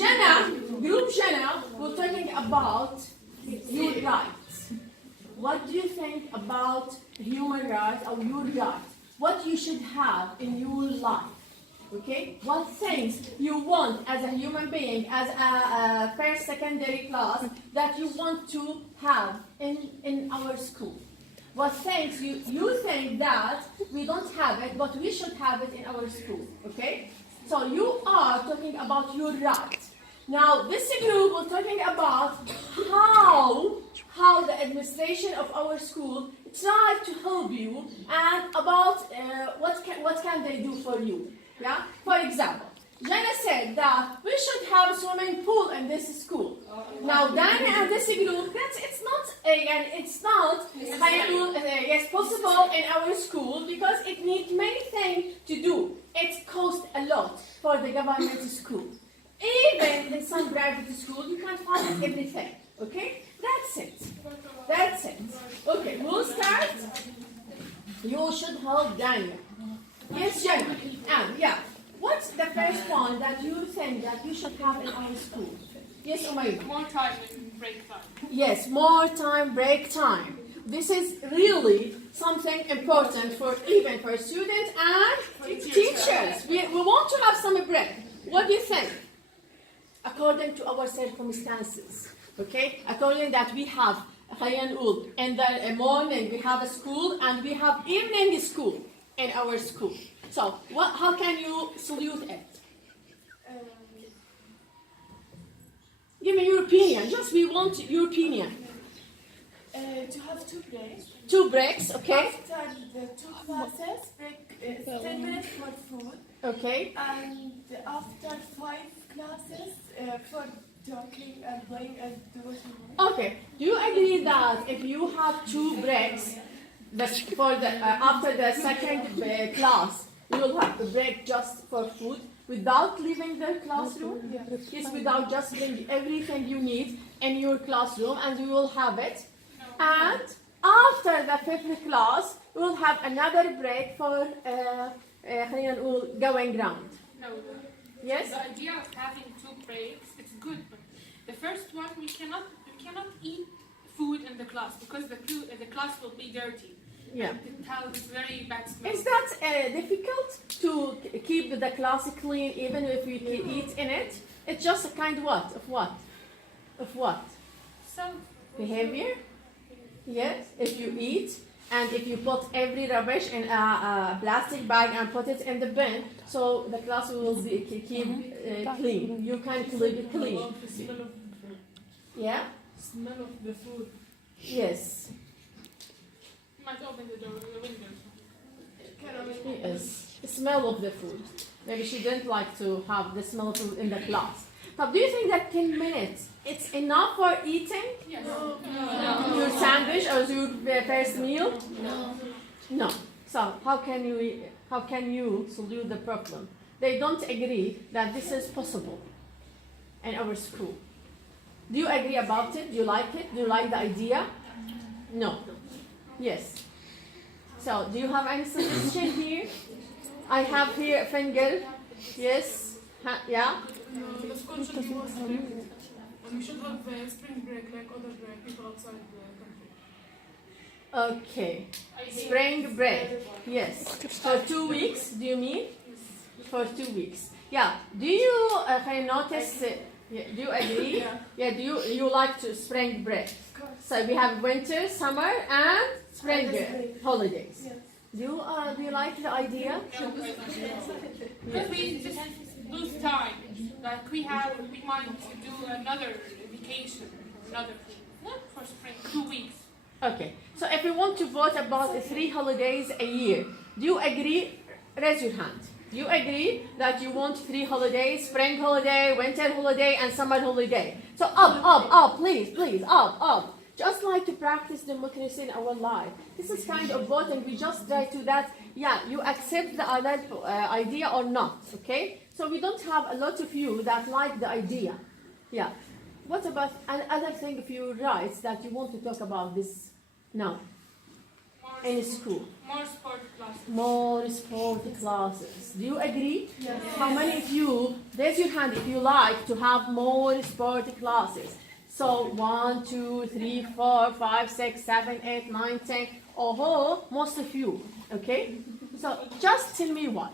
Jana, group Jana, we're talking about your rights. What do you think about human rights or your rights? What you should have in your life? Okay? What things you want as a human being, as a first, secondary class, that you want to have in our school? What things you think that we don't have it, but we should have it in our school? Okay? So you are talking about your rights. Now, this group was talking about how the administration of our school try to help you and about what can they do for you. Yeah. For example, Jana said that we should have a swimming pool in this school. Now, Dana and this group, it's not possible in our school because it needs many things to do. It costs a lot for the government school. Even in some private school, you can't find everything. Okay? That's it. That's it. Okay, we'll start. You should help Daniel. Yes, Jenna. Yeah. What's the first one that you think that you should have in our school? Yes, Umayya. More time in break time. Yes, more time, break time. This is really something important for even for students and teachers. We want to have some break. What do you think? According to our circumstances, okay? According that we have in the morning we have a school and we have evening school in our school. So, how can you salute it? Give me your opinion. Just we want your opinion. To have 2 breaks. 2 breaks, okay? After the 2 classes, break 10 minutes for food. Okay. And after 5 classes, for talking and playing and doing. Okay. Do you agree that if you have 2 breaks, after the second class, you will have a break just for food without leaving the classroom? Yeah. Yes, without just bringing everything you need in your classroom, and you will have it. And after the 5th class, we will have another break for going round. No. Yes? The idea of having 2 breaks, it's good, but the first one we cannot eat food in the class because the class will be dirty. Yeah. It has very bad smell. Is that difficult to keep the class clean even if you eat in it? It's just a kind of what? Of what? So Behavior? Yes, if you eat and if you put every rubbish in a plastic bag and put it in the bin, so the class will be clean. You can keep it clean. Yeah? Smell of the food. Yes. you might open the windows. Yes. The smell of the food. Maybe she didn't like to have the smell of food in the class. But do you think that 10 minutes it's enough for eating Yes. your sandwich or your first meal? No. So how can you solve the problem? They don't agree that this is possible in our school. Do you agree about it? Do you like it? Do you like the idea? No. Yes. So do you have any suggestion here? I have here a finger. Yes. Yeah. The school should be more strict, and we should have spring break like other people outside the country. Okay. Spring break. Yes. For 2 weeks, do you mean? For 2 weeks. Yeah. Do you notice? Do you agree? Yeah. Do you like to spring break? So we have winter, summer, and spring holidays. Yes. Do you like the idea? Because we just lose time. Like we might do another vacation, another thing. Not for spring, 2 weeks. Okay. So if we want to vote about the 3 holidays a year, do you agree? Raise your hand. Do you agree that you want 3 holidays, spring holiday, winter holiday, and summer holiday? So up, please, up. Just like to practice democracy in our life. This is kind of voting. We just try to that, you accept the other idea or not, okay? So we don't have a lot of you that like the idea. Yeah. What about another thing of your rights that you want to talk about this now? More in school? More sport classes. More sport classes. Do you agree? Yes. How many of you, raise your hand if you like to have more sport classes? So 1, 2, 3, 4, 5, 6, 7, 8, 9, 10. Oh, most of you. Okay? So just tell me why.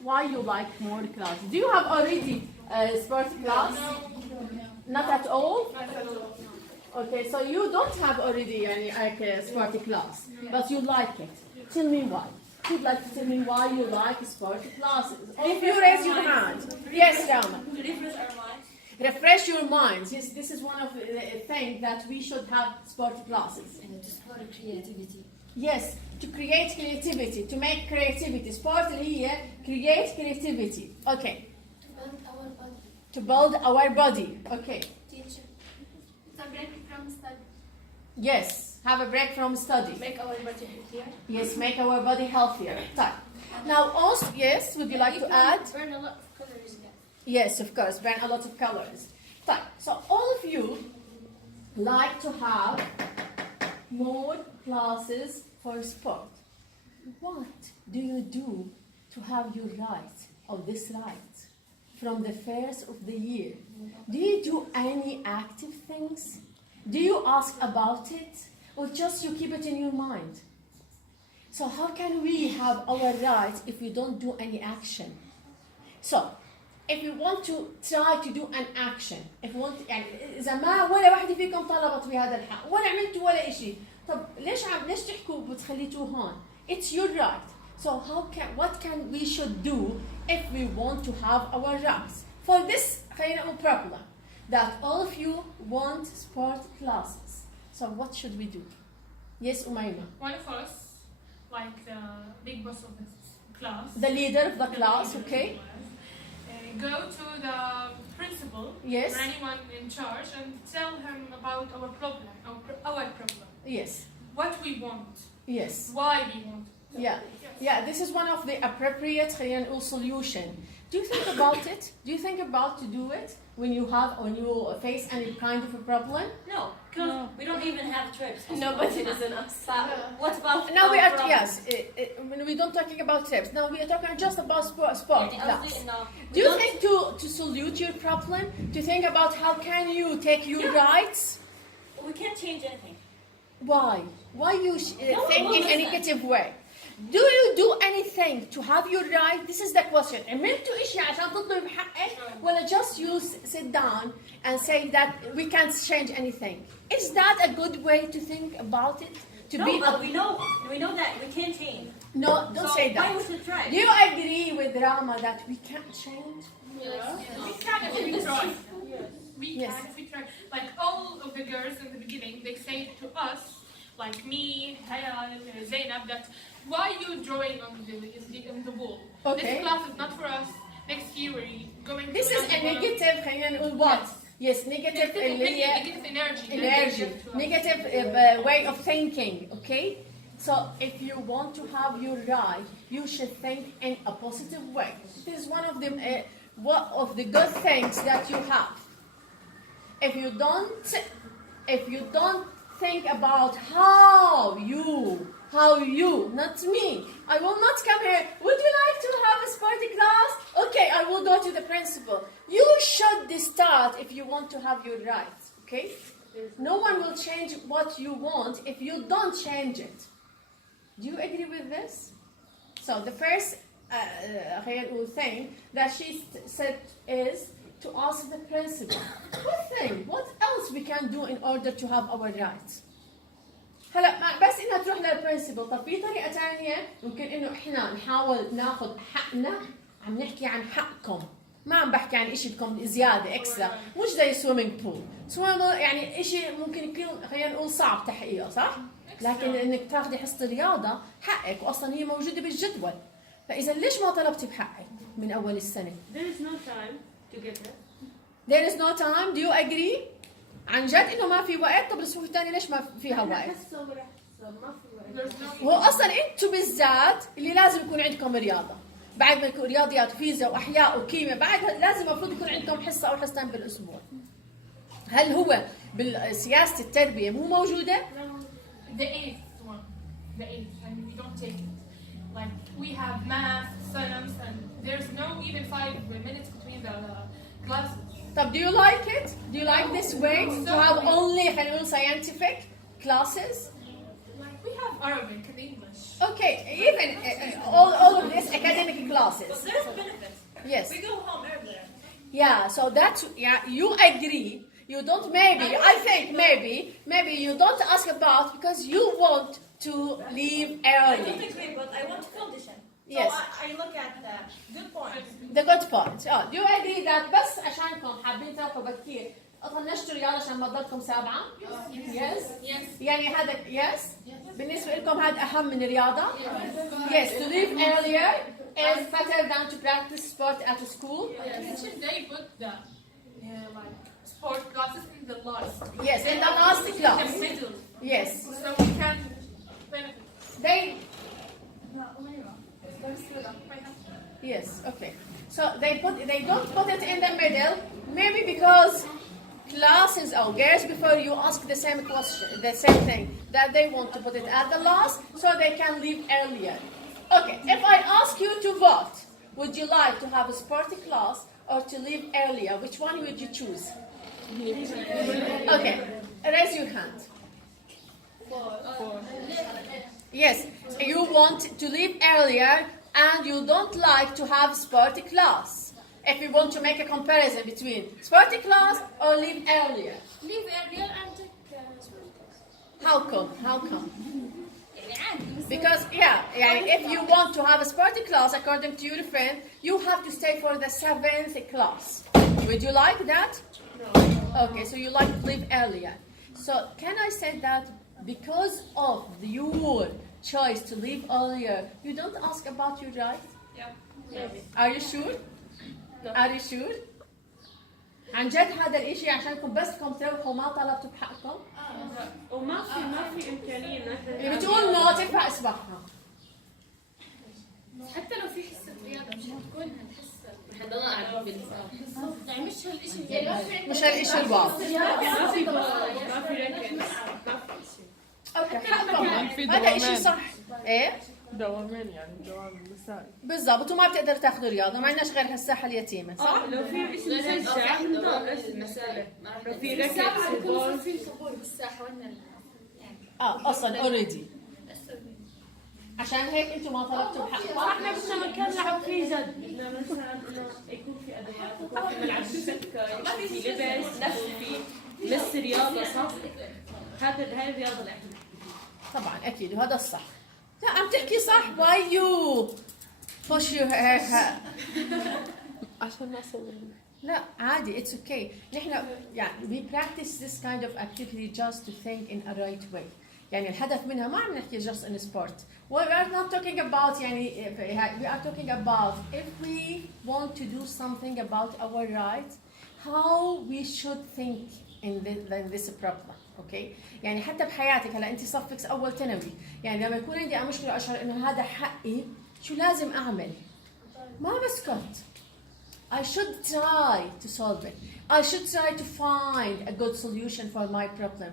Why you like more classes? Do you have already a sport class? No, Not at all? not at all. Okay, so you don't have already any like a sport class, but you like it. Tell me why. You'd like to tell me why you like sport classes? If you raise your hand. Yes, Rama. Refresh our minds. Refresh your minds. Yes, this is one of the things that we should have sport classes. And to spur creativity. Yes, to create creativity, to make creativity. Sport here, create creativity. Okay, To build our body. to build our body. Okay, Teacher. It's a break from study. yes, have a break from study. Make our body healthier. Yes, make our body healthier. Type. Now also, yes, would you like to add? Burn a lot of calories again. Yes, of course, burn a lot of calories. Type. So all of you like to have more classes for sport. What do you do to have your right of this right from the first of the year? Do you do any active things? Do you ask about it? Or just you keep it in your mind? So how can we have our rights if we don't do any action? So if you want to try to do an action, if you want يعني إذا ما ولا واحدة فيكم طلبت بهذا الحق ولا عملتوا ولا إشي، طب ليش تحكوا بتخليتوه هون؟ It's your right. So what can we should do if we want to have our rights? For this خلينا نقول problem that all of you want sport classes. So what should we do? Yes, Umayma. One of us, like the big boss of the class, The leader of the the class, leader of okay? the class, go to the principal Yes. or anyone in charge and tell him about our problem, our problem, Yes. what we want, Yes. why we want. Yeah. Yeah, this is one of the appropriate خلينا نقول solution. Do you think about it? Do you think about to do it when you face any kind of a problem? No, because we don't even have trips. Nobody doesn't us. What about Now we our are problems? when we don't talking about tips. Now we are talking just about sport Yeah, class. no, Do you think to solute your problem, to think about how can you take your rights? we can't change anything? Why? Why you No, think in a listen. negative way? Do you do anything to have your right? This is the question. عملتوا إشي عشان تطلب حقك ولا just you sit down and say that we can't change anything? Is that a good way to think about it? To No, be but we know that we can't change. no, don't So say why that. we should try? Do you agree with Rama that we can't change? We can if we try. We Yes. can if we try. Like all of the girls in the beginning, they say to us, like me, Hayal, Zainab, that why you drawing on the wall? Okay. This class is not for us. Next year we're going This to is a another one. negative خلينا نقول what? Yes, negative Negative اللي opinion, هي negative energy. energy, Negative. negative way of thinking, okay? So if you want to have your right, you should think in a positive way. This is one of the good things that you have. If you don't think about how you, not me. I will not come here. Would you like to have a sport class? Okay, I will go to the principal. You should start if you want to have your rights, okay? No one will change what you want if you don't change it. Do you agree with this? So the first thing that she said is to ask the principal, what else we can do in order to have our rights? هلا بس انها تروح للبرنسبل، طب في طريقه ثانيه ممكن انه احنا نحاول ناخذ حقنا. عم نحكي عن حقكم، ما عم بحكي عن شيء بدكم زياده اكسترا، مش زي سويمينج بول. سويمينج بول يعني شيء ممكن يكون خلينا نقول صعب تحقيقه، صح؟ لكن انك تاخذي حصه رياضه حقك، واصلا هي موجوده بالجدول. فاذا ليش ما طلبتي بحقك من اول السنه؟ There is no time to get it. There is no time. Do you agree؟ عن جد انه ما في وقت. طب الصفوف الثانيه ليش ما فيها وقت؟ There's no هو اصلا انتم بالذات اللي لازم يكون عندكم رياضه، بعد ما يكون رياضيات وفيزياء واحياء وكيمياء، بعد لازم المفروض يكون عندكم حصه او حصتين بالاسبوع. هل هو بسياسه التربيه مو موجوده؟ the eighth one. the 8th and we don't take it. Like we have math, science, and there's no even 5 minutes between the classes. طب do you like it? Do you like this way to have only خلينا نقول scientific classes? Like we have Arabic and English. Okay, even all of this academic classes. But there's benefits. Yes. We go home earlier. Yeah, so that's, yeah, you agree. You don't maybe, I think maybe you don't ask about because you want to leave I early. don't agree, but I want to condition. Yes. So I look at the good points. The good part. Do you agree that بس عشانكم حابين تروحوا بكير طنشتوا رياضة عشان ما تضلكم سابعة؟ Yes. Yes. يعني هذا yes. بالنسبة لكم هذا أهم من الرياضة؟ Yes. To leave earlier is better than to practice sport at school. Should they put the like sport classes in the last? Yes, in the last In the class. middle, Yes. so we can benefit. They yes, okay. So they don't put it in the middle, maybe because classes or girls before you ask the same question, the same thing, that they want to put it at the last so they can leave earlier. Okay, if I ask you to vote, would you like to have a sporty class or to leave earlier? Which one would you choose? Okay, raise your hand. Yes, you want to leave earlier and you don't like to have sporty class. If you want to make a comparison between sporty class or leave earlier. Leave earlier and take How come? How come? Because if you want to have a sporty class according to your friend, you have to stay for the 7th class. Would you like that? No. Okay, so you like to leave earlier. So can I say that because of your choice to leave earlier, you don't ask about your right? Yeah. Are you sure? Are you sure؟ عن جد هذا الاشي عشانكم بس بدكم تروحوا ما طلبتوا بحقكم؟ وما في إمكانية إن إحنا اللي بتقول نو ترفع اصبعها. حتى لو في حصة رياضة مش هتكون هالحصة حضرنا قاعدين بالنسبة يعني مش هالشيء مش هالاشي الواضح. ما في ركن ما في شيء. اوكي حقكم هذا اشي صح. ايه؟ دوامين يعني دوام المسائي. بالضبط وما بتقدروا تاخذوا رياضه ما عندناش غير هالساحه اليتيمه صح؟ لو في شيء مسجع نفس المسألة. لو في ركن فوتبول في صبور بالساحة وإن اصلا اوريدي عشان هيك انتم ما طلبتوا بحقكم. احنا بدنا مكان نلعب فيه جد. بدنا مثلا انه يكون في ادوات، يكون في ملعب سكر، يكون في لبس، نفس في مس رياضة صح؟ هاي الرياضة اللي احنا طبعا اكيد وهذا الصح. لا عم تحكي صح why you push your هيك عشان نصل لا عادي it's okay. نحن يعني we practice this kind of activity just to think in a right way. يعني الهدف منها ما عم نحكي just in sport. We are not talking about يعني we are talking about if we want to do something about our rights how we should think in this problem. اوكي يعني حتى بحياتك هلا انت صفك اول ثانوي يعني لما يكون عندي مشكله اشعر انه هذا حقي شو لازم اعمل؟ ما بسكت. I should try to solve it. I should try to find a good solution for my problem.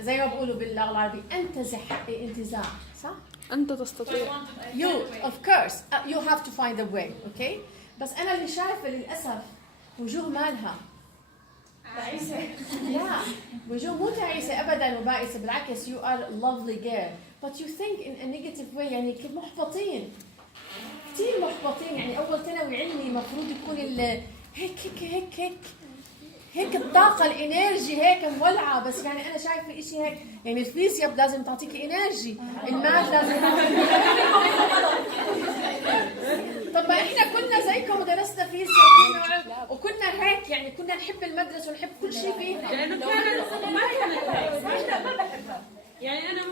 زي ما بقولوا باللغة العربية انتزع حقي انتزاع صح؟ أنت تستطيع. You of course you have to find a way okay بس أنا اللي شايفة للأسف وجوه مالها تعيسة. لا وجوه مو تعيسة أبدا وبائسة بالعكس you are a lovely girl but you think in a negative way يعني كيف محبطين كثير محبطين يعني أول ثانوي علمي المفروض يكون هيك الطاقة الإنرجي هيك مولعة بس يعني أنا شايفة إشي هيك يعني الفيزياء لازم تعطيكي إنرجي الماث لازم طب ما إحنا كنا زيكم ودرسنا فيزياء وكنا هيك يعني كنا نحب المدرسة ونحب كل شيء فيها لأنه كانت ما كانت هيك. ما بحبها. يعني أنا